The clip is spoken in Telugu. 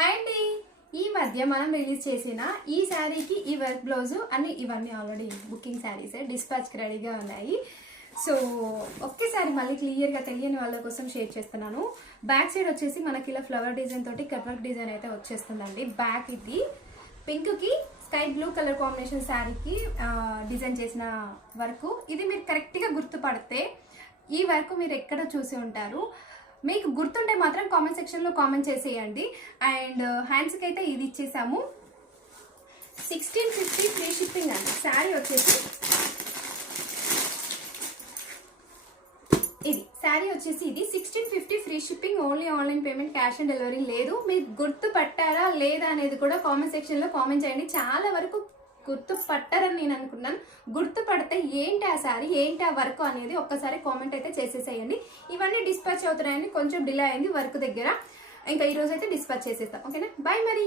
హాయ్ అండి. ఈ మధ్య మనం రిలీజ్ చేసిన ఈ శారీకి ఈ వర్క్ బ్లౌజు అని ఇవన్నీ ఆల్రెడీ బుకింగ్ శారీస్ డిస్పాచ్కి రెడీగా ఉన్నాయి. సో ఒకేసారి మళ్ళీ క్లియర్గా తెలియని వాళ్ళ కోసం షేర్ చేస్తున్నాను. బ్యాక్ సైడ్ వచ్చేసి మనకి ఇలా ఫ్లవర్ డిజైన్ తోటి కట్ వర్క్ డిజైన్ అయితే వచ్చేస్తుందండి. బ్యాక్ ఇది పింక్కి స్కై బ్లూ కలర్ కాంబినేషన్ శారీకి డిజైన్ చేసిన వర్క్. ఇది మీరు కరెక్ట్గా గుర్తుపడితే ఈ వర్క్ మీరు ఎక్కడ చూసి ఉంటారు. మీకు గుర్తుంటే మాత్రం కామెంట్ సెక్షన్లో కామెంట్ చేసేయండి. అండ్ హ్యాండ్స్కి అయితే ఇది ఇచ్చేసాము. 1650 ఫ్రీ షిప్పింగ్ అండి. శారీ వచ్చేసి ఇది 1650 free shipping, only online payment, cash on delivery లేదు. మీరు గుర్తుపట్టారా లేదా అనేది కూడా కామెంట్ సెక్షన్లో కామెంట్ చేయండి. చాలా వరకు గుర్తుపట్టారని నేను అనుకున్నాను. గుర్తుపడితే ఏంటి ఆ శారీ, ఏంటి ఆ వర్క్ అనేది ఒక్కసారి కామెంట్ అయితే చేసేసేయండి. ఇవన్నీ డిస్పాచ్ అవుతున్నాయని కొంచెం డిలే అయింది వర్క్ దగ్గర. ఇంకా ఈరోజు అయితే డిస్పాచ్ చేసేస్తాం. ఓకేనా, బాయ్ మరి.